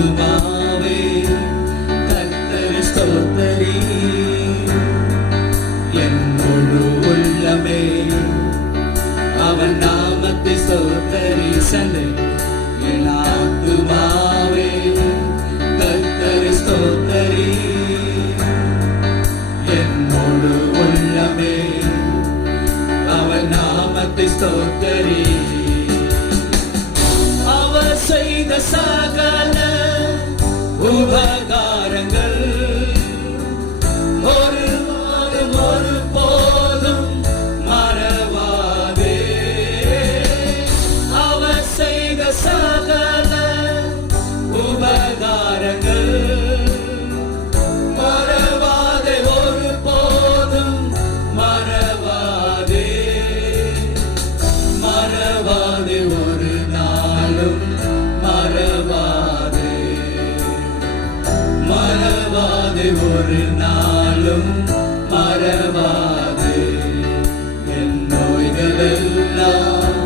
ஆத்துமாவே கர்த்தரை ஸ்தோத்தரி, என் முழு உள்ளமே அவன் நாமத்தை ஸ்தோத்தரி. சண்டை என் ஆத்துமாவே கர்த்தரை ஸ்தோத்தரி, என் முழு உள்ளமே அவன் நாமத்தை ஸ்தோத்தரி. அவர் செய்த சகல உபகாரங்கள் ஒரு போதும் மறவாதே. அவர் செய்த சகல உபகாரங்கள் மறவாதே, ஒரு போதும் மறவாதே. மறவாதே, ஒரு நாளும் மறவாதே. மறவாதே, ஒரு நாளும் மறவாதே. என் நோய்களெல்லாம்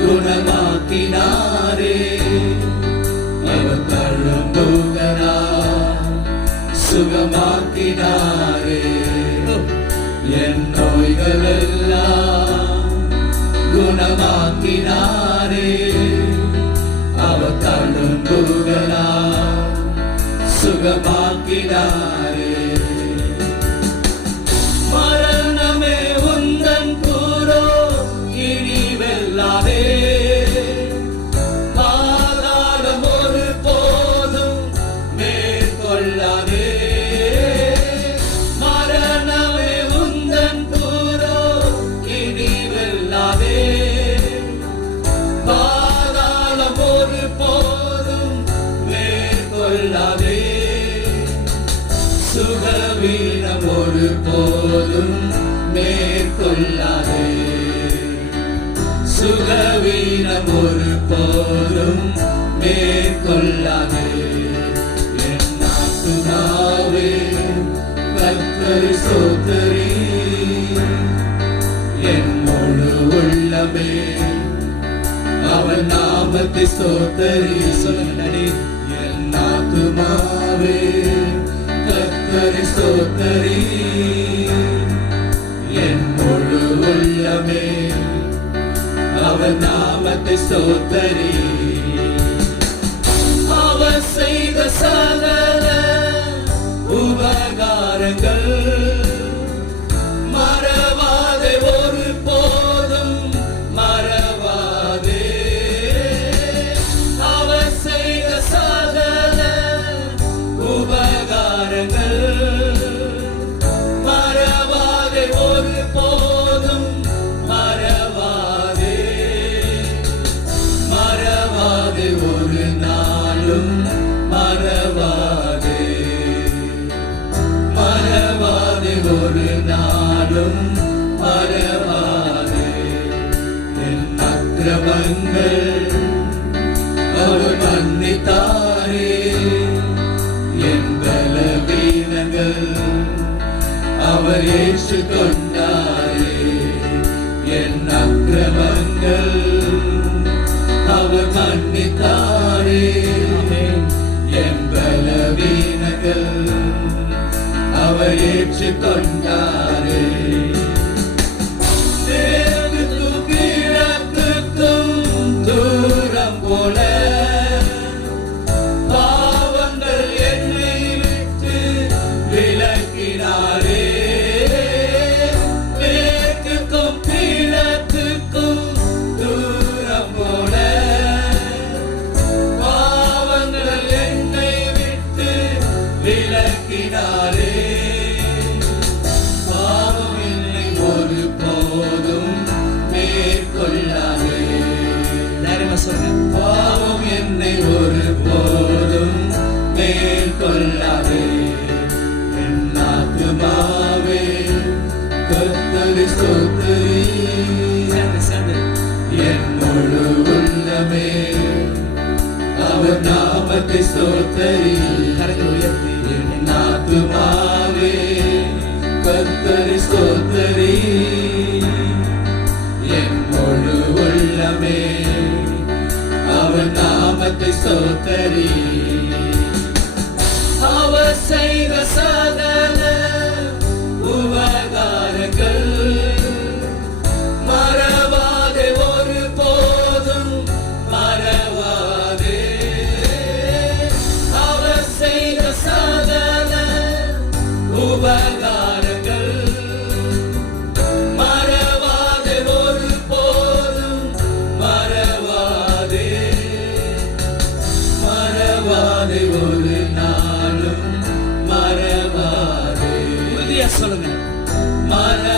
குணமாக்கினாரே, அவர் தழும்புகளால் சுகமாக்கினாரே. என் நோய்களெல்லாம் குணமாக்கினாரே, அவர் தழும்புகளால் சுகமாக்கினாரே. மரணமே உந்தன் கூரோ இனி வெல்லாதே, பாதாளம் ஒரு போதும் மேற்கொள்ளாதே. மரணமே உந்தன் கூரோ இனி வெல்லாதே, பாதாளம் ஒரு போதும் மேற்கொள்ளாதே. சுகவீனம் ஒரு போதும் மேற்கொள்ளாதே. சுகவீனம் ஒரு போதும் மேற்கொள்ளாதே. என் ஆத்துமாவே கர்த்தரை ஸ்தோத்தரி, என் முழு உள்ளமே அவன் நாமத்தை ஸ்தோத்தரி. சொல்லுங்க, என் ஆத்துமாவே கர்த்தரை ஸ்தோத்தரி, என் முழு உள்ளமே அவன் நாமத்தை ஸ்தோத்தரி. அவர் செய்த சகல உபகாரங்கள் மறவாதே, ஒரு போதும் மறவாதே. அவர் செய்த சகல உபகாரங்கள் மறவாதே, ஒரு போதும் மறவாதே. மறவாதே, ஒரு நாளும் மறவாதே. மறவாதே, ஒரு நாளும் மறவாதே. என் அக்கிரமங்கள் அவர் மன்னித்தாரே, என் பலவீனங்கள் அவர் ஏற்றுக்கொண்டாரே. என் அக்கிரமங்கள் அவர் மன்னித்தாரே, என் பலவீனங்கள் அவர் ஏற்றுக்கொண்டாரே. தேவனுக்கும் கிழக்குக்கும் தூரம் போல பாவங்கள் என்னை விட்டு விலக்கினாரே. மேற்குக்கும் கிழக்குக்கும் தூரம் போல பாவங்கள் என்னை விட்டு விலக்கினாரே. பாவம் என்னை ஒரு போதும் மேற்கொள்ளாதே. பாவம் என்னை ஒரு போதும் மேற்கொள்ளாதே. என் ஆத்துமாவே கர்த்தரை ஸ்தோத்தரி, என் முழு உள்ளமே அவர் நாமத்தை ஸ்தோத்தரி. என் ஆத்துமாவே கர்த்தரை ஸ்தோத்தரி, என் முழு உள்ளமே அவர் நாமத்தை ஸ்தோத்தரி. சொல்லுங்க. மரண